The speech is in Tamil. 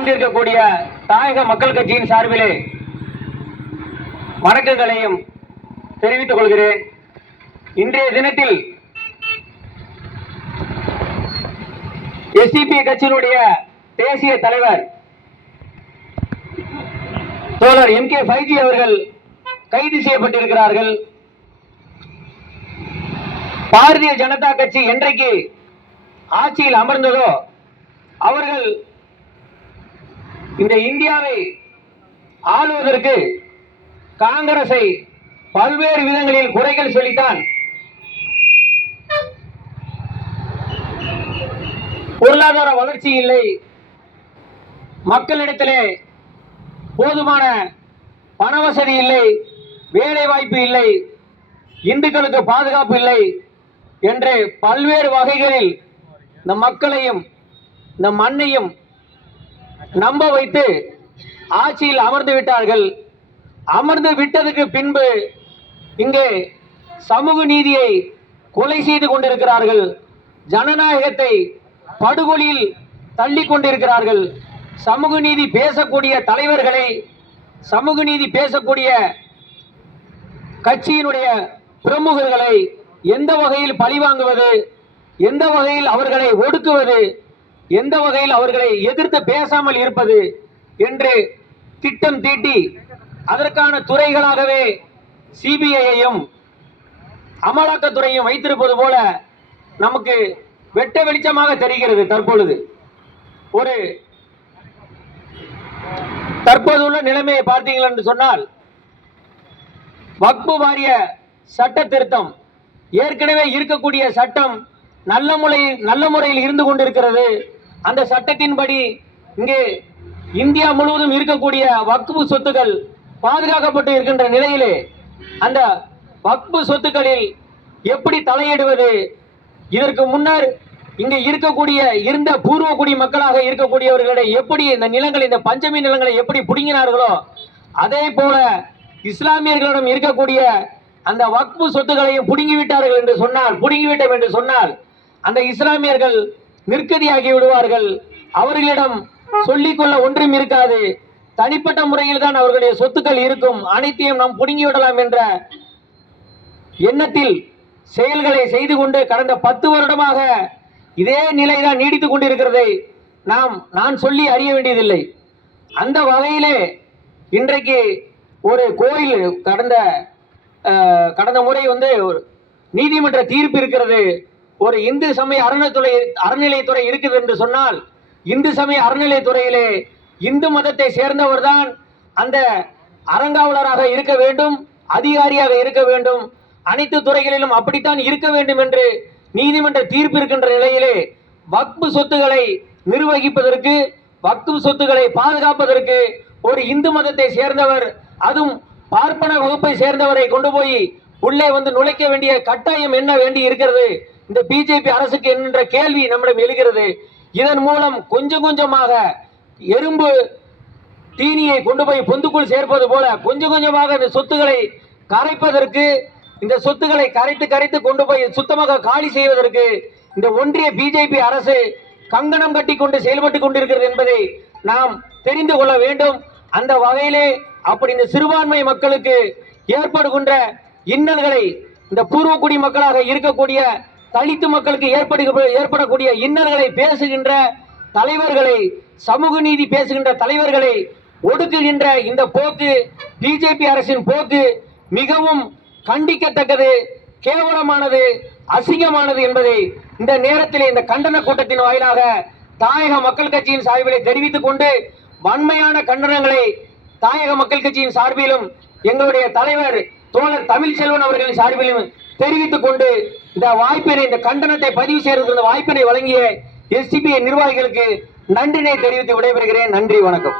இருக்கக்கூடிய தாயக மக்கள் கட்சியின் சார்பிலே வணக்கங்களையும் தெரிவித்துக் கொள்கிறேன். இன்றைய தினத்தில் எஸ்டிபி கட்சியினுடைய தேசிய தலைவர் தோழர் MK ஃபைஜி அவர்கள் கைது செய்யப்பட்டிருக்கிறார்கள். பாரதிய ஜனதா கட்சி என்றைக்கு ஆட்சியில் அமர்ந்ததோ அவர்கள் இந்த இந்தியாவை ஆளுவதற்கு காங்கிரஸை பல்வேறு விதங்களில் குறைகள் சொல்லித்தான் பொருளாதார வளர்ச்சி இல்லை, மக்களிடத்திலே போதுமான பண வசதி இல்லை, வேலை வாய்ப்பு இல்லை, இந்துக்களுக்கு பாதுகாப்பு இல்லை என்று பல்வேறு வகைகளில் இந்த மக்களையும் இந்த மண்ணையும் நம்ப வைத்து ஆட்சியில் அமர்ந்து விட்டார்கள். அமர்ந்து விட்டதுக்கு பின்பு இங்கே சமூக நீதியை கொலை செய்து கொண்டிருக்கிறார்கள், ஜனநாயகத்தை படுகொலியில் தள்ளி கொண்டிருக்கிறார்கள். சமூக நீதி பேசக்கூடிய தலைவர்களை, சமூக நீதி பேசக்கூடிய கட்சியினுடைய பிரமுகர்களை எந்த வகையில் பழிவாங்குவது, எந்த வகையில் அவர்களை ஒடுக்குவது, எந்த வகையில் அவர்களை எதிர்த்து பேசாமல் இருப்பது என்று திட்டம் தீட்டி அதற்கான துறைகளாகவே சிபிஐயையும் அமலாக்கத்துறையும் வைத்திருப்பது போல நமக்கு வெட்ட வெளிச்சமாக தெரிகிறது. தற்போதுள்ள நிலைமையை பார்த்தீர்கள் என்று சொன்னால், வக்பு வாரிய சட்ட திருத்தம், ஏற்கனவே இருக்கக்கூடிய சட்டம் நல்ல முறையில் இருந்து கொண்டிருக்கிறது. அந்த சட்டத்தின்படி இங்கே இந்தியா முழுவதும் இருக்கக்கூடிய வக்பு சொத்துக்கள் பாதுகாக்கப்பட்டு இருக்கின்ற நிலையிலே அந்த வக்பு சொத்துக்களில் எப்படி தலையிடுவது, இதற்கு முன்னர் இங்கே இருந்த பூர்வக்குடி மக்களாக இருக்கக்கூடியவர்களை எப்படி இந்த நிலங்களை, இந்த பஞ்சமி நிலங்களை எப்படி பிடுங்கினார்களோ அதே போல இஸ்லாமியர்களிடம் இருக்கக்கூடிய அந்த வக்பு சொத்துக்களையும் பிடுங்கிவிட்டோம் என்று சொன்னால் அந்த இஸ்லாமியர்கள் நிற்கதியாகி விடுவார்கள். அவர்களிடம் சொல்லிக்கொள்ள ஒன்றும் இருக்காது. தனிப்பட்ட முறையில் தான் அவர்களுடைய சொத்துக்கள் இருக்கும். அனைத்தையும் நாம் பிடுங்கிவிடலாம் என்ற எண்ணத்தில் செயல்களை செய்து கொண்டு கடந்த 10 வருடமாக இதே நிலைதான் நீடித்துக் கொண்டிருக்கிறதை நான் சொல்லி அறிய வேண்டியதில்லை. அந்த வகையிலே இன்றைக்கு ஒரு கோயில் கடந்த முறை நீதிமன்ற தீர்ப்பு இருக்கிறது. ஒரு இந்து சமய அறநிலையத்துறை இருக்குது என்று சொன்னால், இந்து சமய அறநிலையத்துறையிலே இந்து மதத்தை சேர்ந்தவர் தான் அந்த அறங்காவலராக இருக்க வேண்டும், அதிகாரியாக இருக்க வேண்டும், அனைத்து துறைகளிலும் அப்படித்தான் இருக்க வேண்டும் என்று நீதிமன்ற தீர்ப்பு இருக்கின்ற நிலையிலே வக்பு சொத்துக்களை நிர்வகிப்பதற்கு, வக்பு சொத்துக்களை பாதுகாப்பதற்கு ஒரு இந்து மதத்தை சேர்ந்தவர், அதுவும் பார்ப்பன வகுப்பை சேர்ந்தவரை கொண்டு போய் உள்ளே நுழைக்க வேண்டிய கட்டாயம் என்ன வேண்டி இருக்கிறது இந்த பிஜேபி அரசுக்கு என்கின்ற கேள்வி நம்மிடம் எழுகிறது. இதன் மூலம் கொஞ்சம் கொஞ்சமாக எறும்பு தீனியை கொண்டு போய் பொந்துக்குள் சேர்ப்பது போல கொஞ்சம் கொஞ்சமாக இந்த சொத்துக்களை கரைப்பதற்கு, இந்த சொத்துக்களை கரைத்து கொண்டு போய் சுத்தமாக காலி செய்வதற்கு இந்த ஒன்றிய பிஜேபி அரசு கங்கணம் கட்டி கொண்டு செயல்பட்டு கொண்டிருக்கிறது என்பதை நாம் தெரிந்து கொள்ள வேண்டும். அந்த வகையிலே அப்படி இந்த சிறுபான்மை மக்களுக்கு ஏற்படுகின்ற இன்னல்களை, இந்த பூர்வக்குடி மக்களாக இருக்கக்கூடிய தலித்து மக்களுக்கு ஏற்படக்கூடிய இன்னல்களை பேசுகின்ற தலைவர்களை, சமூக நீதி பேசுகின்ற தலைவர்களை ஒடுக்குகின்ற இந்த போக்கு, பிஜேபி அரசின் போக்கு மிகவும் கண்டிக்கத்தக்கது, கேவலமானது, அசிங்கமானது என்பதை இந்த நேரத்தில் இந்த கண்டன கூட்டத்தின் வாயிலாக தாயக மக்கள் கட்சியின் சார்பிலே தெரிவித்துக் கொண்டு, வன்மையான கண்டனங்களை தாயக மக்கள் கட்சியின் சார்பிலும் எங்களுடைய தலைவர் தோழர் தமிழ்செல்வன் அவர்களின் சார்பிலும் தெரிவித்துக் கொண்டு இந்த கண்டனத்தை பதிவு செய்வதற்கு வாய்ப்பினை வழங்கிய எஸ்டிபி நிர்வாகிகளுக்கு நன்றினை தெரிவித்து விடைபெறுகிறேன். நன்றி, வணக்கம்.